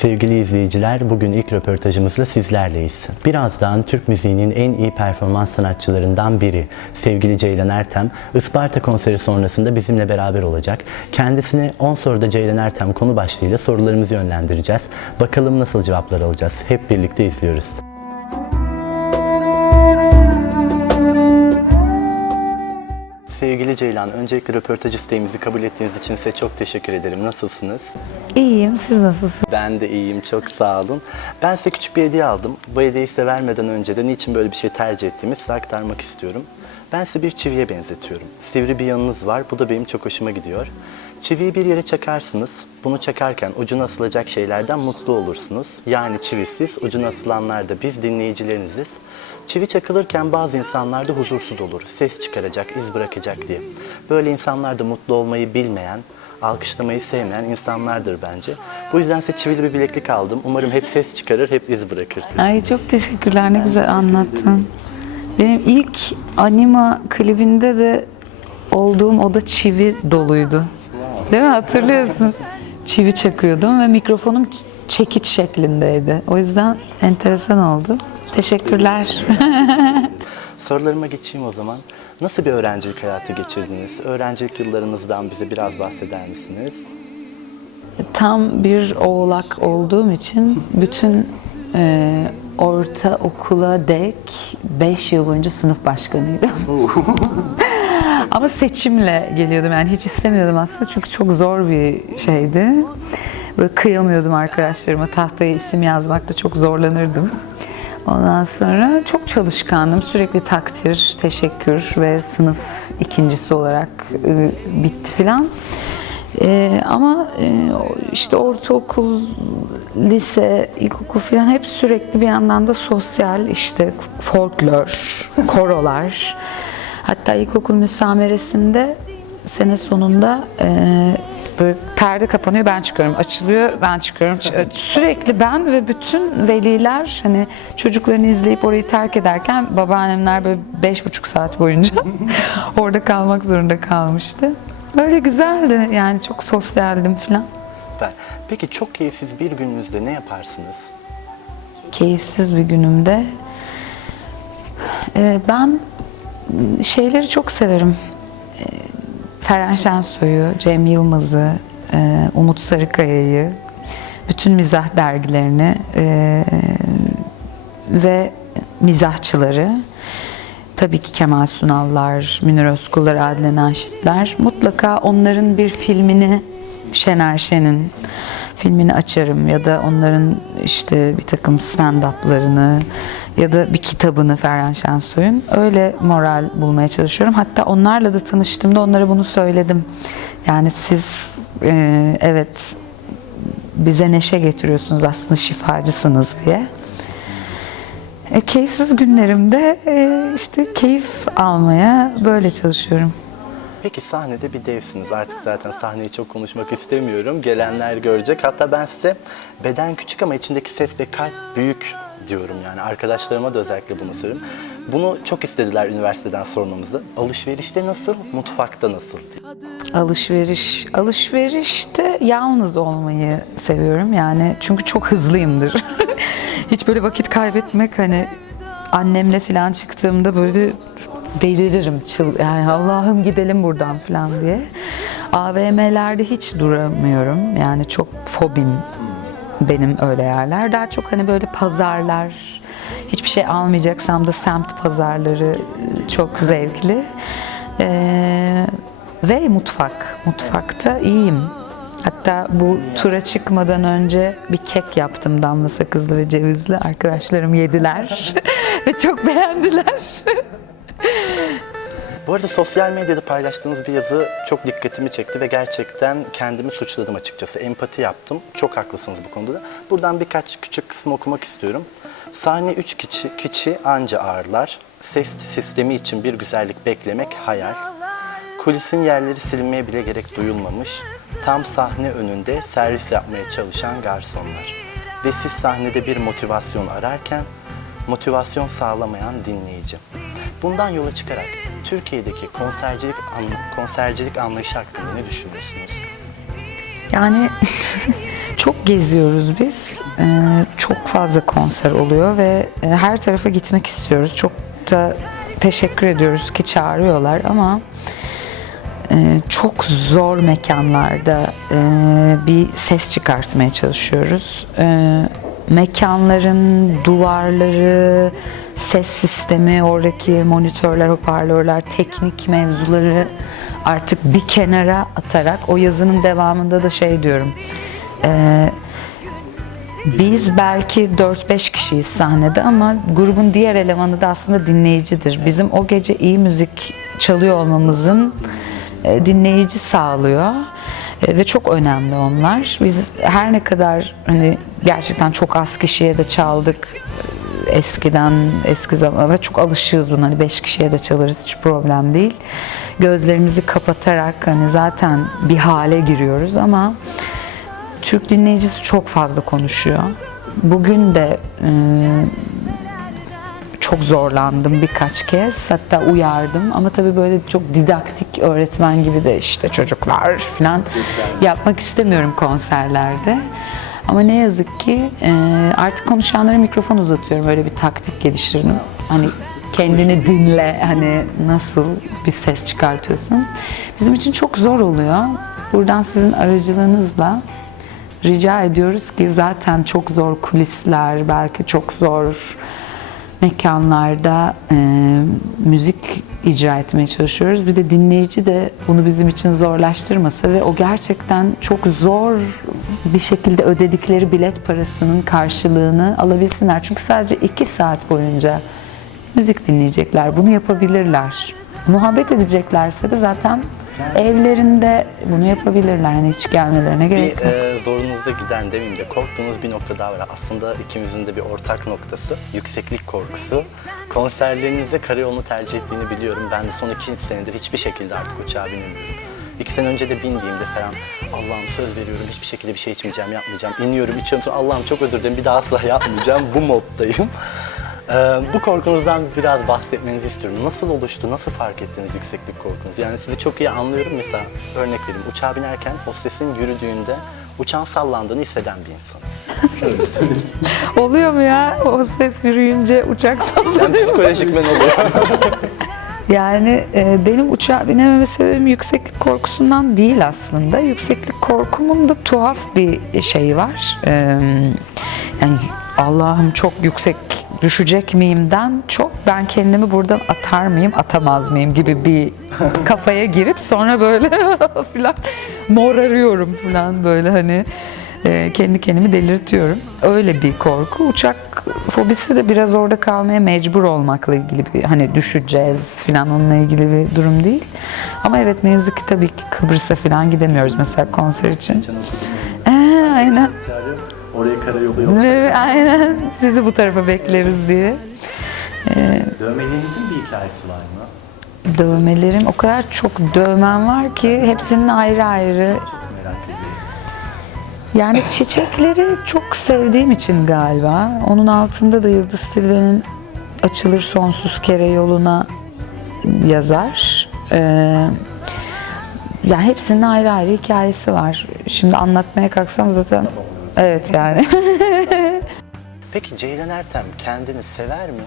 Sevgili izleyiciler, bugün ilk röportajımızla sizlerleyiz. Birazdan Türk müziğinin en iyi performans sanatçılarından biri, sevgili Ceylan Ertem, Isparta konseri sonrasında bizimle beraber olacak. Kendisine 10 soruda Ceylan Ertem konu başlığıyla sorularımızı yönlendireceğiz. Bakalım nasıl cevaplar alacağız. Hep birlikte izliyoruz. Sevgili Ceylan, öncelikle röportaj isteğimizi kabul ettiğiniz için size çok teşekkür ederim. Nasılsınız? İyiyim, siz nasılsınız? Ben de iyiyim, çok sağ olun. Ben size küçük bir hediye aldım. Bu hediyeyi size vermeden önce de niçin böyle bir şey tercih ettiğimi size aktarmak istiyorum. Ben sizi bir çiviye benzetiyorum. Sivri bir yanınız var, bu da benim çok hoşuma gidiyor. Çiviyi bir yere çakarsınız. Bunu çakarken ucuna asılacak şeylerden mutlu olursunuz. Yani çivisiz, ucuna asılanlar da biz dinleyicileriniziz. Çivi çakılırken bazı insanlar da huzursuz olur. Ses çıkaracak, iz bırakacak diye. Böyle insanlar da mutlu olmayı bilmeyen, alkışlamayı sevmeyen insanlardır bence. Bu yüzden size çivili bir bileklik aldım. Umarım hep ses çıkarır, hep iz bırakırsınız. Ay çok teşekkürler, ne güzel anlattın. Benim ilk anima klibinde de olduğum oda çivi doluydu. Değil mi? Hatırlıyorsun. Çivi çakıyordum ve mikrofonum çekiç şeklindeydi. O yüzden enteresan oldu. Teşekkürler. Sorularıma geçeyim o zaman. Nasıl bir öğrencilik hayatı geçirdiniz? Öğrencilik yıllarınızdan bize biraz bahseder misiniz? Tam bir oğlak olduğum için bütün e, orta okula dek 5 yıl boyunca sınıf başkanıydım. Ama seçimle geliyordum yani hiç istemiyordum aslında çünkü çok zor bir şeydi. Böyle kıyamıyordum arkadaşlarıma tahtaya isim yazmakta çok zorlanırdım. Ondan sonra çok çalışkandım. Sürekli takdir, teşekkür ve sınıf ikincisi olarak e, bitti filan. E, ama e, işte ortaokul, lise, ilkokul falan hep sürekli bir yandan da sosyal işte folklor, korolar. Hatta ilkokul müsameresinde sene sonunda e, böyle perde kapanıyor ben çıkıyorum, açılıyor ben çıkıyorum. Sürekli ben ve bütün veliler hani çocuklarını izleyip orayı terk ederken babaannemler böyle beş buçuk saat boyunca orada kalmak zorunda kalmıştı. Böyle güzeldi yani çok sosyaldim falan. Süper. Peki çok keyifsiz bir gününüzde ne yaparsınız? keyifsiz bir günümde e, ben şeyleri çok severim. Ferhan Şensoy'u, Cem Yılmaz'ı, e, Umut Sarıkaya'yı, bütün mizah dergilerini e, ve mizahçıları tabii ki Kemal Sunallar, Münir Özkullar, Adile Naşitler mutlaka onların bir filmini Şener Şen'in filmini açarım ya da onların işte bir takım stand-up'larını ya da bir kitabını Ferhan Şensoy'un öyle moral bulmaya çalışıyorum. Hatta onlarla da tanıştığımda onlara bunu söyledim. Yani siz e, evet bize neşe getiriyorsunuz aslında şifacısınız diye. E, keyifsiz günlerimde e, işte keyif almaya böyle çalışıyorum. Peki sahnede bir devsiniz. Artık zaten sahneyi çok konuşmak istemiyorum. Gelenler görecek. Hatta ben size beden küçük ama içindeki ses ve kalp büyük diyorum yani. Arkadaşlarıma da özellikle bunu söylüyorum. Bunu çok istediler üniversiteden sormamızı. Alışverişte nasıl, mutfakta nasıl? Alışveriş. Alışverişte yalnız olmayı seviyorum yani çünkü çok hızlıyımdır. Hiç böyle vakit kaybetmek hani annemle falan çıktığımda böyle deliririm çıl yani Allah'ım gidelim buradan falan diye. AVM'lerde hiç duramıyorum. Yani çok fobim benim öyle yerler. Daha çok hani böyle pazarlar, hiçbir şey almayacaksam da semt pazarları çok zevkli. Ee, ve mutfak. Mutfakta iyiyim. Hatta bu tura çıkmadan önce bir kek yaptım damla sakızlı ve cevizli. Arkadaşlarım yediler ve çok beğendiler. Bu arada sosyal medyada paylaştığınız bir yazı çok dikkatimi çekti ve gerçekten kendimi suçladım açıkçası. Empati yaptım. Çok haklısınız bu konuda da. Buradan birkaç küçük kısmı okumak istiyorum. Sahne 3 kişi, kişi anca ağırlar. Ses sistemi için bir güzellik beklemek hayal. Kulisin yerleri silinmeye bile gerek duyulmamış. Tam sahne önünde servis yapmaya çalışan garsonlar. Ve siz sahnede bir motivasyon ararken motivasyon sağlamayan dinleyici. Bundan yola çıkarak Türkiye'deki konsercilik, anla- konsercilik anlayışı hakkında ne düşünüyorsunuz? Yani Çok geziyoruz biz. Ee, çok fazla konser oluyor ve e, her tarafa gitmek istiyoruz. Çok da teşekkür ediyoruz ki çağırıyorlar ama e, çok zor mekanlarda e, bir ses çıkartmaya çalışıyoruz. E, mekanların duvarları, ses sistemi, oradaki monitörler, hoparlörler, teknik mevzuları artık bir kenara atarak o yazının devamında da şey diyorum. E, biz belki 4-5 kişiyiz sahnede ama grubun diğer elemanı da aslında dinleyicidir. Bizim o gece iyi müzik çalıyor olmamızın e, dinleyici sağlıyor. E, Ve çok önemli onlar. Biz her ne kadar hani gerçekten çok az kişiye de çaldık e, eskiden eski zaman ve çok alışığız buna hani 5 kişiye de çalarız hiç problem değil. Gözlerimizi kapatarak hani zaten bir hale giriyoruz ama Türk dinleyicisi çok fazla konuşuyor. Bugün de e, çok zorlandım birkaç kez. Hatta uyardım ama tabii böyle çok didaktik öğretmen gibi de işte çocuklar falan yapmak istemiyorum konserlerde. Ama ne yazık ki e, artık konuşanlara mikrofon uzatıyorum. Öyle bir taktik geliştirdim. Hani kendini dinle hani nasıl bir ses çıkartıyorsun. Bizim için çok zor oluyor. Buradan sizin aracılığınızla rica ediyoruz ki zaten çok zor kulisler, belki çok zor mekanlarda e, müzik icra etmeye çalışıyoruz. Bir de dinleyici de bunu bizim için zorlaştırmasa ve o gerçekten çok zor bir şekilde ödedikleri bilet parasının karşılığını alabilsinler. Çünkü sadece iki saat boyunca müzik dinleyecekler. Bunu yapabilirler. Muhabbet edeceklerse de zaten evlerinde bunu yapabilirler. Yani hiç gelmelerine gerek Bir yok. e, zorunuzda giden demeyeyim de korktuğunuz bir nokta daha var. Aslında ikimizin de bir ortak noktası. Yükseklik korkusu. Konserlerinizde karayolunu tercih ettiğini biliyorum. Ben de son iki senedir hiçbir şekilde artık uçağa binemiyorum. İki sene önce de bindiğimde falan Allah'ım söz veriyorum hiçbir şekilde bir şey içmeyeceğim, yapmayacağım. İniyorum, içiyorum sonra Allah'ım çok özür dilerim bir daha asla yapmayacağım. Bu moddayım. Ee, bu korkunuzdan biraz bahsetmenizi istiyorum. Nasıl oluştu, nasıl fark ettiniz yükseklik korkunuzu? Yani sizi çok iyi anlıyorum. Mesela örnek vereyim. Uçağa binerken hostesinin yürüdüğünde uçağın sallandığını hisseden bir insan. Oluyor mu ya? O ses yürüyünce uçak Yani sallanıyor. psikolojik ben oluyor. Yani e, benim uçağa binememe sebebim yükseklik korkusundan değil aslında. Yükseklik korkumun da tuhaf bir şeyi var. E, yani Allah'ım çok yüksek düşecek miyimden çok ben kendimi buradan atar mıyım atamaz mıyım gibi bir kafaya girip sonra böyle filan morarıyorum falan böyle hani e, kendi kendimi delirtiyorum. Öyle bir korku. Uçak fobisi de biraz orada kalmaya mecbur olmakla ilgili bir hani düşeceğiz falan onunla ilgili bir durum değil. Ama evet ne yazık ki tabii ki Kıbrıs'a falan gidemiyoruz mesela konser için. Ee. Oraya karayolu yok. Aynen sizi bu tarafa bekleriz diye. Dövmelerinizin bir hikayesi var mı? Dövmelerim o kadar çok dövmem var ki hepsinin ayrı ayrı Merak ediyorum. Yani çiçekleri çok sevdiğim için galiba. Onun altında da Yıldız Tilbe'nin Açılır Sonsuz Kere Yoluna yazar. Ee, yani hepsinin ayrı ayrı hikayesi var. Şimdi anlatmaya kalksam zaten evet yani. Peki Ceylan Ertem kendini sever mi?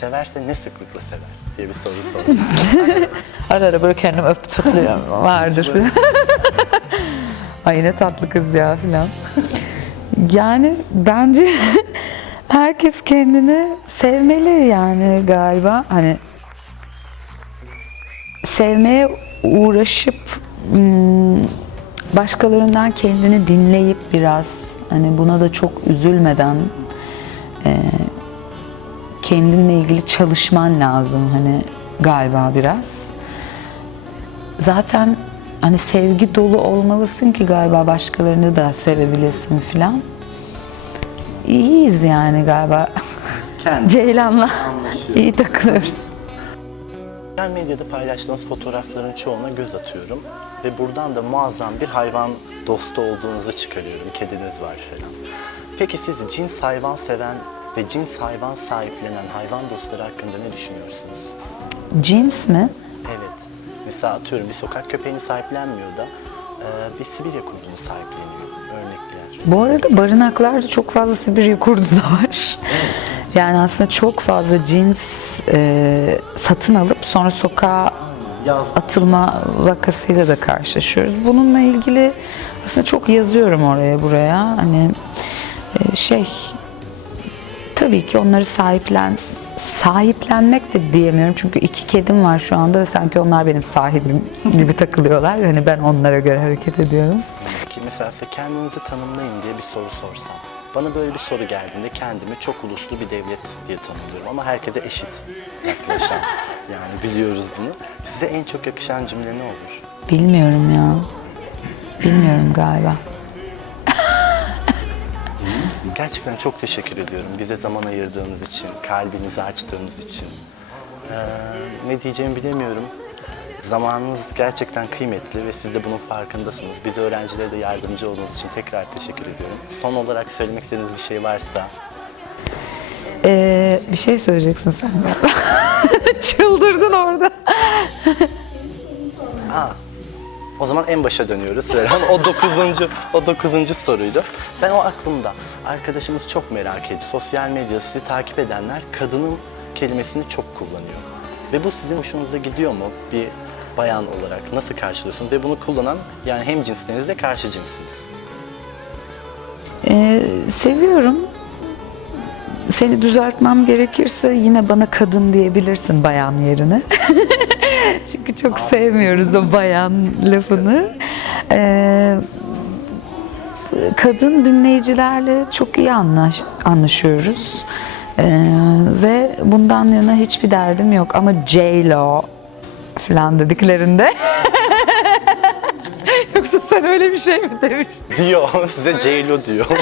Severse ne sıklıkla sever diye bir soru sorayım. ara ara böyle kendimi öpüp tutluyorum. Vardır falan. Ay ne tatlı kız ya filan. Yani bence herkes kendini sevmeli yani galiba. Hani sevmeye uğraşıp hmm, başkalarından kendini dinleyip biraz hani buna da çok üzülmeden e, kendinle ilgili çalışman lazım hani galiba biraz. Zaten hani sevgi dolu olmalısın ki galiba başkalarını da sevebilesin filan. İyiyiz yani galiba. Kendi Ceylan'la iyi takılıyoruz. Sosyal medyada paylaştığınız fotoğrafların çoğuna göz atıyorum ve buradan da muazzam bir hayvan dostu olduğunuzu çıkarıyorum. Kediniz var falan. Peki siz cins hayvan seven ve cins hayvan sahiplenen hayvan dostları hakkında ne düşünüyorsunuz? Cins mi? Evet. Mesela atıyorum bir sokak köpeğini sahiplenmiyor da bir Sibirya kurdunu sahipleniyor. Örnekler. Bu arada barınaklarda çok fazla Sibirya kurdu da var. Yani aslında çok fazla cins e, satın alıp sonra sokağa atılma vakasıyla da karşılaşıyoruz. Bununla ilgili aslında çok yazıyorum oraya buraya. Hani e, şey tabii ki onları sahiplen sahiplenmek de diyemiyorum çünkü iki kedim var şu anda ve sanki onlar benim sahibim gibi takılıyorlar. Hani ben onlara göre hareket ediyorum. ki mesela size kendinizi tanımlayın diye bir soru sorsam. Bana böyle bir soru geldiğinde kendimi çok uluslu bir devlet diye tanımlıyorum ama herkese eşit yaklaşan. yani biliyoruz bunu. Size en çok yakışan cümle ne olur? Bilmiyorum ya. Bilmiyorum galiba. Gerçekten çok teşekkür ediyorum bize zaman ayırdığınız için, kalbinizi açtığınız için. Ee, ne diyeceğimi bilemiyorum. Zamanınız gerçekten kıymetli ve siz de bunun farkındasınız. Biz öğrencilere de yardımcı olduğunuz için tekrar teşekkür ediyorum. Son olarak söylemek istediğiniz bir şey varsa Ee, bir şey söyleyeceksin sen. Çıldırdın orada. Aa, o zaman en başa dönüyoruz. Seren. O dokuzuncu, o dokuzuncu soruydu. Ben o aklımda. Arkadaşımız çok merak ediyor. Sosyal medyada sizi takip edenler kadının kelimesini çok kullanıyor. Ve bu sizin hoşunuza gidiyor mu? Bir bayan olarak nasıl karşılıyorsunuz? Ve bunu kullanan yani hem cinslerinizle karşı cinssiniz. Ee, seviyorum. Seni düzeltmem gerekirse yine bana kadın diyebilirsin bayan yerine. Çok sevmiyoruz o bayan lafını. Ee, kadın dinleyicilerle çok iyi anlaş, anlaşıyoruz. Ee, ve bundan yana hiçbir derdim yok. Ama J-Lo falan dediklerinde Yoksa sen öyle bir şey mi demiştin? Diyor, size J-Lo diyor.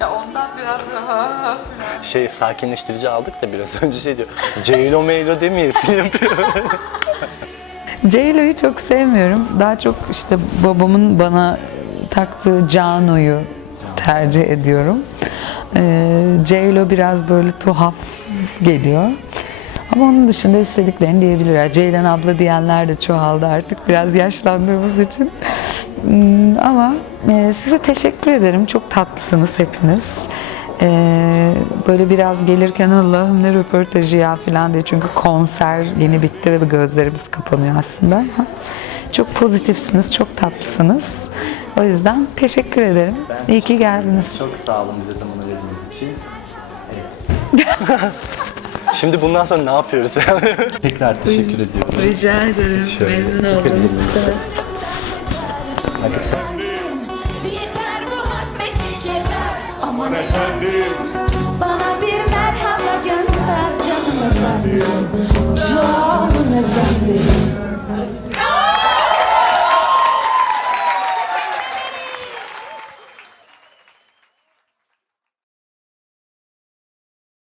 Ya ondan biraz daha şey sakinleştirici aldık da biraz önce şey diyor. J-Lo meylo demeyesin yapıyor. J-Lo'yu çok sevmiyorum. Daha çok işte babamın bana taktığı Cano'yu tercih ediyorum. Ee, J-Lo biraz böyle tuhaf geliyor. Ama onun dışında istediklerini diyebilirler. Ceylan abla diyenler de çoğaldı artık biraz yaşlandığımız için. Hmm, Ama e, size teşekkür ederim. Çok tatlısınız hepiniz. Ee, böyle biraz gelirken Allah'ım ne röportajı ya falan diye çünkü konser yeni bitti ve gözlerimiz kapanıyor aslında çok pozitifsiniz, çok tatlısınız. O yüzden teşekkür ederim. İyi ki geldiniz. Çok sağ olun bize zaman ayırdığınız için. Şimdi bundan sonra ne yapıyoruz? Tekrar teşekkür ediyorum. Rica ederim. Şöyle. Memnun oldum. Hadi sen. aman efendim. Bana bir merhaba gönder canım efendim. Canım efendim.